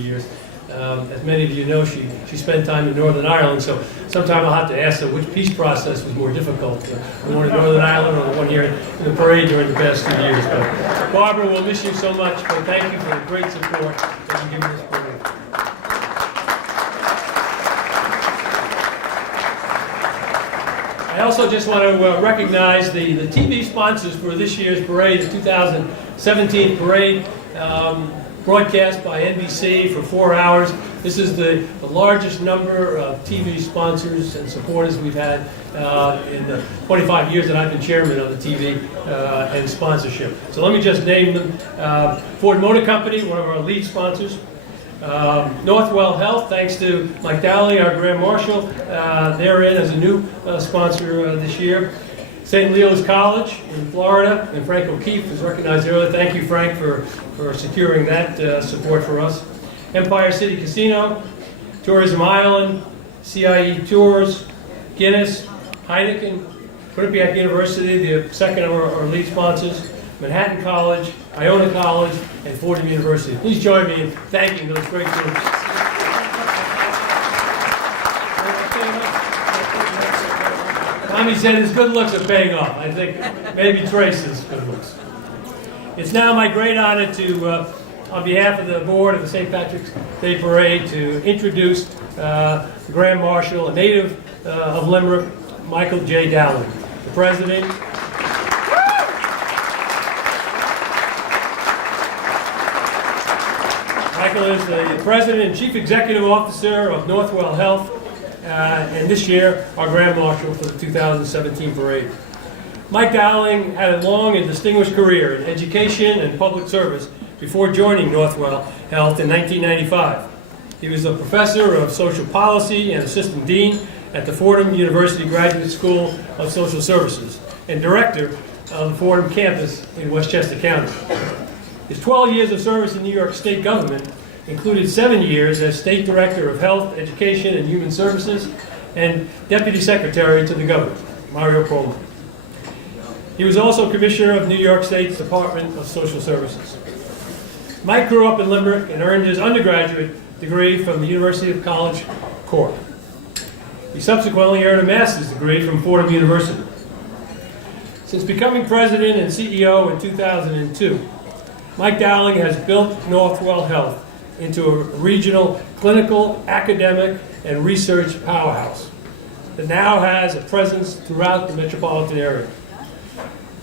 years. As many of you know, she spent time in Northern Ireland, so sometime I'll have to ask her which peace process was more difficult, the one in Northern Ireland or the one here in the parade during the past 2 years. But Barbara, we'll miss you so much, but thank you for the great support that you give this parade. I also just want to recognize the TV sponsors for this year's parade, the 2017 parade. Broadcast by NBC for 4 hours. This is the largest number of TV sponsors and supporters we've had in the 25 years that I've been chairman of the TV and sponsorship. So let me just name them. Ford Motor Company, one of our lead sponsors. Northwell Health, thanks to Mike Dowling, our Grand Marshal. They're in as a new sponsor this year. St. Leo's College in Florida, and Frank O'Keefe was recognized earlier. Thank you, Frank, for securing that support for us. Empire City Casino, Tourism Island, CIE Tours, Guinness, Heineken, Quinnipiac University, the second of our lead sponsors, Manhattan College, Iona College, and Fordham University. Please join me in thanking those great groups. Tommy said his good looks are paying off. I think maybe Trace's good looks. It's now my great honor to, on behalf of the board of the St. Patrick's Day Parade, to introduce the Grand Marshal, a native of Limerick, Michael J. Dowling, the president. Michael is the president and chief executive officer of Northwell Health. And this year, our Grand Marshal for the 2017 parade. Mike Dowling had a long and distinguished career in education and public service before joining Northwell Health in 1995. He was a professor of social policy and assistant dean at the Fordham University Graduate School of Social Services and director of the Fordham campus in Westchester County. His 12 years of service in New York State government included 7 years as State Director of Health, Education, and Human Services, and Deputy Secretary to the Governor, Mario Cuomo. He was also Commissioner of New York State's Department of Social Services. Mike grew up in Limerick and earned his undergraduate degree from the University of College, Cork. He subsequently earned a master's degree from Fordham University. Since becoming president and CEO in 2002, Mike Dowling has built Northwell Health into a regional clinical, academic, and research powerhouse that now has a presence throughout the metropolitan area.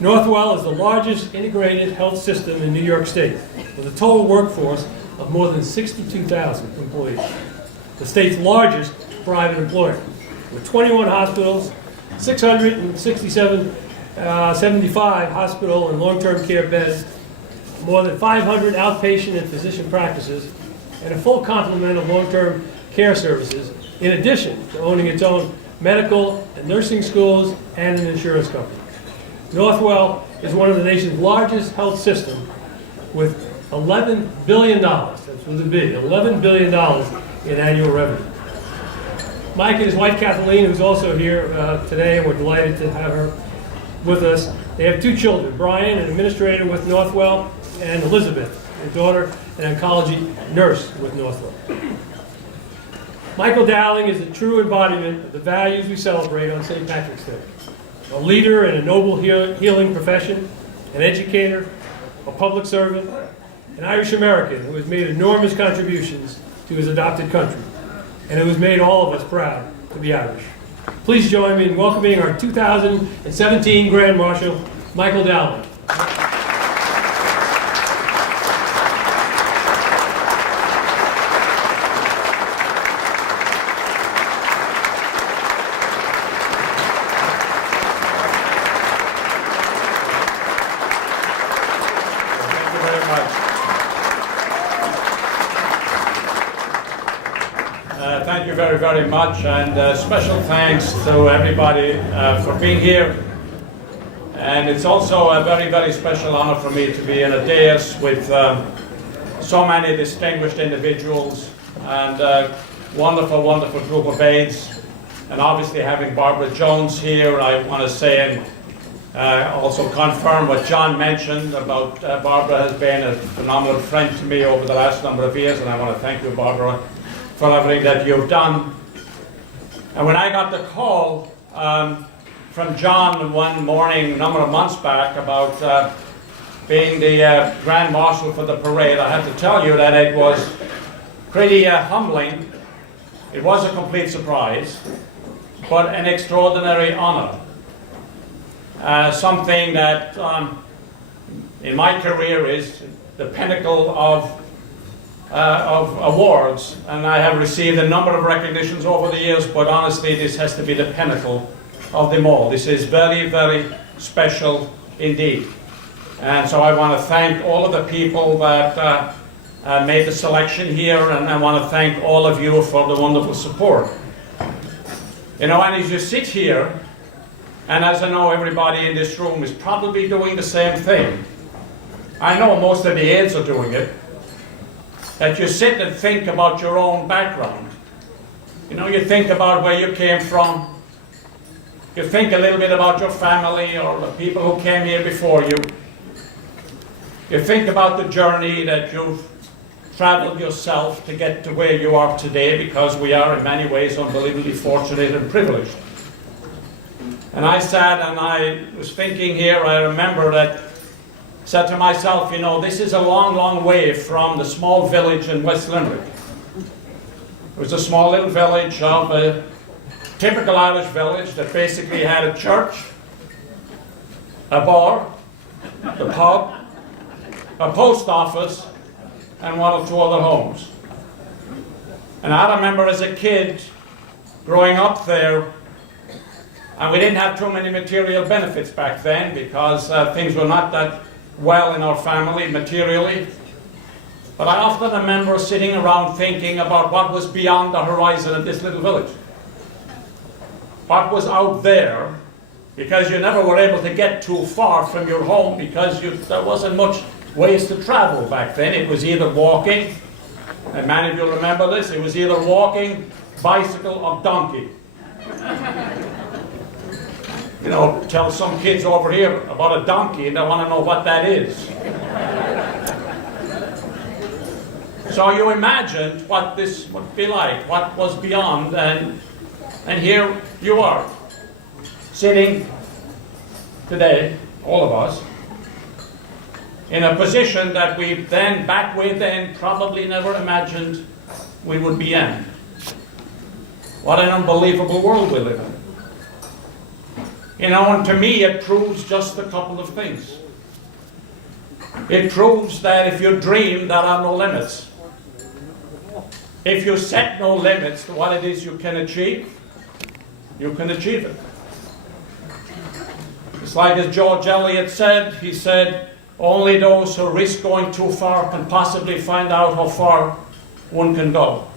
Northwell is the largest integrated health system in New York State, with a total workforce of more than 62,000 employees. The state's largest private employer, with 21 hospitals, 675 hospital and long-term care beds, more than 500 outpatient and physician practices, and a full complement of long-term care services, in addition to owning its own medical and nursing schools and an insurance company. Northwell is one of the nation's largest health systems with $11 billion, that's with a B, $11 billion in annual revenue. Mike and his wife Kathleen, who's also here today, and we're delighted to have her with us. They have 2 children, Brian, an administrator with Northwell, and Elizabeth, a daughter, an oncology nurse with Northwell. Michael Dowling is a true embodiment of the values we celebrate on St. Patrick's Day. A leader in a noble healing profession, an educator, a public servant, an Irish American who has made enormous contributions to his adopted country, and who has made all of us proud to be Irish. Please join me in welcoming our 2017 Grand Marshal, Michael Dowling. Thank you very, very much, and special thanks to everybody for being here. And it's also a very, very special honor for me to be in a dais with so many distinguished individuals and a wonderful, wonderful group of aides. And obviously having Barbara Jones here, I want to say Also confirm what John mentioned about Barbara has been a phenomenal friend to me over the last number of years, and I want to thank you, Barbara, for everything that you've done. And when I got the call from John one morning a number of months back about being the Grand Marshal for the parade, I have to tell you that it was pretty humbling. It was a complete surprise, but an extraordinary honor. Something that in my career is the pinnacle of awards, and I have received a number of recognitions over the years, but honestly this has to be the pinnacle of them all. This is very, very special indeed. And so I want to thank all of the people that made the selection here, and I want to thank all of you for the wonderful support. You know, and as you sit here, and as I know everybody in this room is probably doing the same thing, I know most of the aides are doing it, that you sit and think about your own background. You know, you think about where you came from, you think a little bit about your family or the people who came here before you. You think about the journey that you've traveled yourself to get to where you are today, because we are in many ways unbelievably fortunate and privileged. And I sat and I was thinking here, I remember that, said to myself, you know, this is a long, long way from the small village in West Limerick. It was a small little village of a typical Irish village that basically had a church, a bar, the pub, a post office, and one or two other homes. And I remember as a kid growing up there, and we didn't have too many material benefits back then because things were not that well in our family materially. But I often remember sitting around thinking about what was beyond the horizon of this little village. What was out there, because you never were able to get too far from your home because there wasn't much ways to travel back then. It was either walking, and many of you remember this, it was either walking, bicycle, or donkey. You know, tell some kids over here about a donkey and they want to know what that is. So you imagined what this would be like, what was beyond, and here you are, sitting today, all of us, in a position that we then, back way then, probably never imagined we would be in. What an unbelievable world we live in. You know, and to me it proves just a couple of things. It proves that if you dream, there are no limits. If you set no limits to what it is you can achieve, you can achieve it. It's like as George Eliot said, he said, only those who risk going too far can possibly find out how far one can go.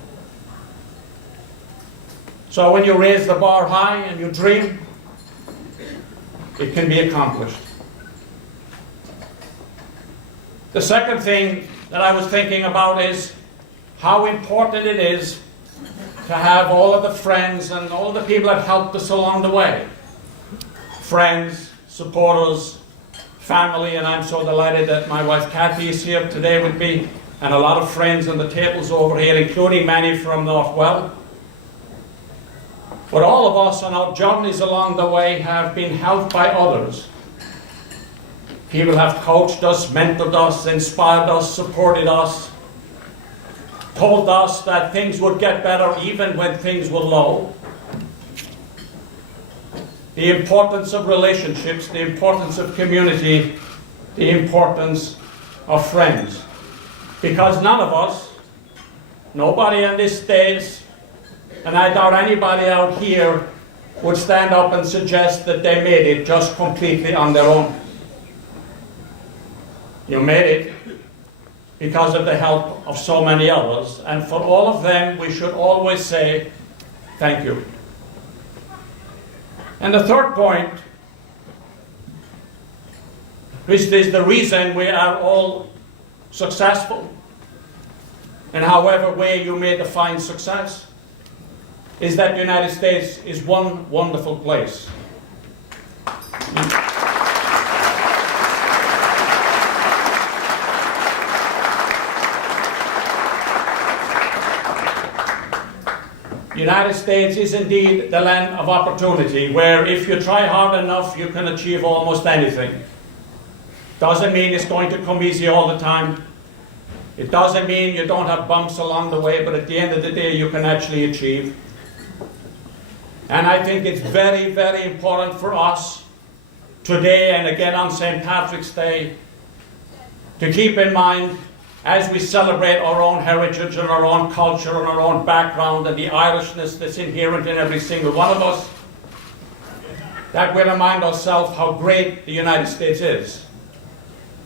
So when you raise the bar high and you dream, it can be accomplished. The second thing that I was thinking about is how important it is to have all of the friends and all the people that helped us along the way. Friends, supporters, family, and I'm so delighted that my wife Kathy is here today with me, and a lot of friends on the tables over here, including many from Northwell. But all of us on our journeys along the way have been helped by others. People have coached us, mentored us, inspired us, supported us, told us that things would get better even when things were low. The importance of relationships, the importance of community, the importance of friends. Because none of us, nobody on this stage, and I doubt anybody out here would stand up and suggest that they made it just completely on their own. You made it because of the help of so many others, and for all of them we should always say thank you. And the third point, which is the reason we are all successful, and however way you may define success, is that the United States is one wonderful place. The United States is indeed the land of opportunity, where if you try hard enough, you can achieve almost anything. Doesn't mean it's going to come easy all the time. It doesn't mean you don't have bumps along the way, but at the end of the day, you can actually achieve. And I think it's very, very important for us today and again on St. Patrick's Day to keep in mind, as we celebrate our own heritage and our own culture and our own background and the Irishness that's inherent in every single one of us, that we remind ourselves how great the United States is.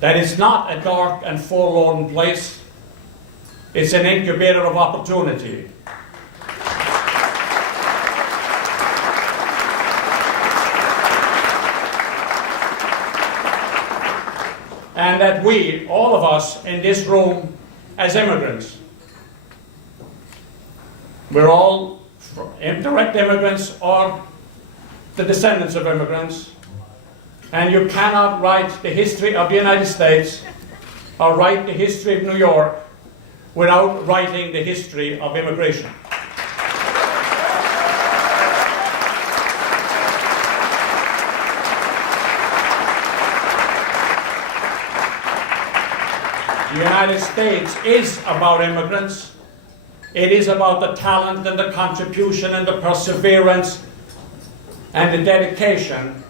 That it's not a dark and forlorn place. It's an incubator of opportunity. And that we, all of us in this room, as immigrants, we're all direct immigrants or the descendants of immigrants, and you cannot write the history of the United States or write the history of New York without writing the history of immigration. The United States is about immigrants. It is about the talent and the contribution and the perseverance and the dedication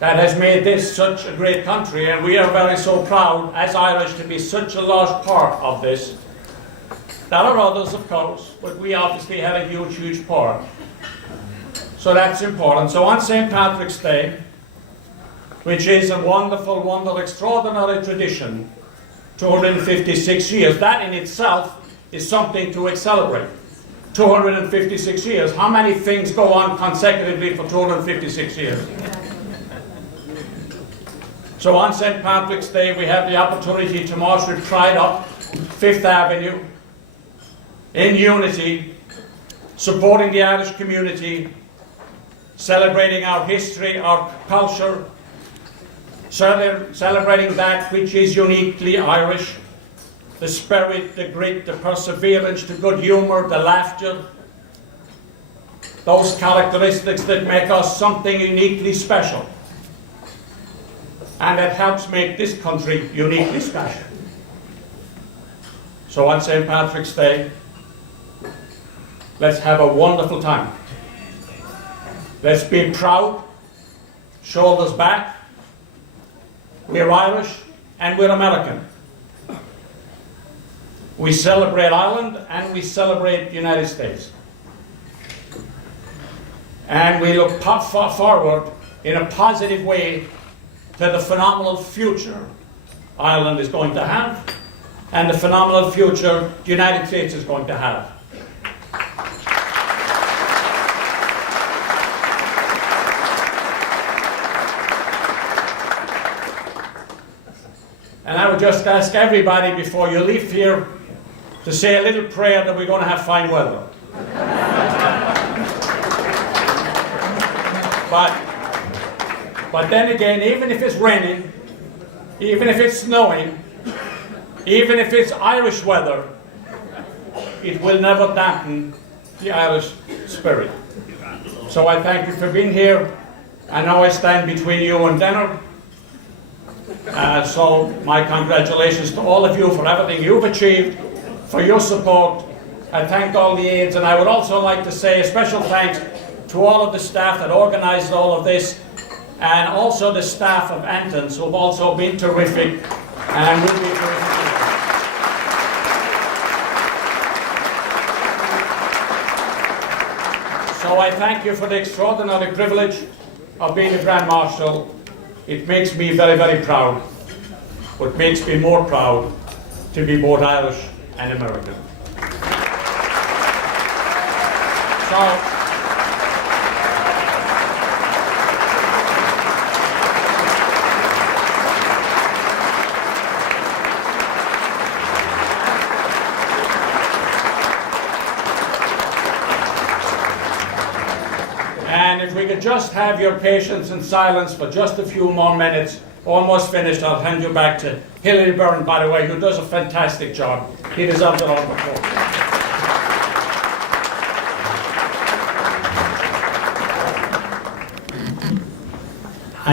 that has made this such a great country, and we are very so proud as Irish to be such a large part of this. There are others, of course, but we obviously had a huge, huge part. So that's important. So on St. Patrick's Day, which is a wonderful, wonderful, extraordinary tradition, 256 years, that in itself is something to celebrate. 256 years. How many things go on consecutively for 256 years? So on St. Patrick's Day, we have the opportunity to march with pride up Fifth Avenue in unity, supporting the Irish community, celebrating our history, our culture, celebrating that which is uniquely Irish, the spirit, the grit, the perseverance, the good humour, the laughter, those characteristics that make us something uniquely special and that helps make this country uniquely special. So on St. Patrick's Day, let's have a wonderful time. Let's be proud, shoulders back. We're Irish and we're American. We celebrate Ireland and we celebrate the United States. And we look forward in a positive way to the phenomenal future Ireland is going to have and the phenomenal future the United States is going to have. And I would just ask everybody before you leave here to say a little prayer that we're going to have fine weather. But then again, even if it's raining, even if it's snowing, even if it's Irish weather, it will never dampen the Irish spirit. So I thank you for being here. I know I stand between you and dinner. So my congratulations to all of you for everything you've achieved, for your support. I thank all the aides, and I would also like to say a special thanks to all of the staff that organised all of this, and also the staff of Antons, who have also been terrific and will be terrific. So I thank you for the extraordinary privilege of being a Grand Marshal. It makes me very, very proud. What makes me more proud to be both Irish and American. So, and if we could just have your patience and silence for just a few more minutes. Almost finished. I'll hand you back to Hilary Byrne, by the way, who does a fantastic job. He deserves an applause.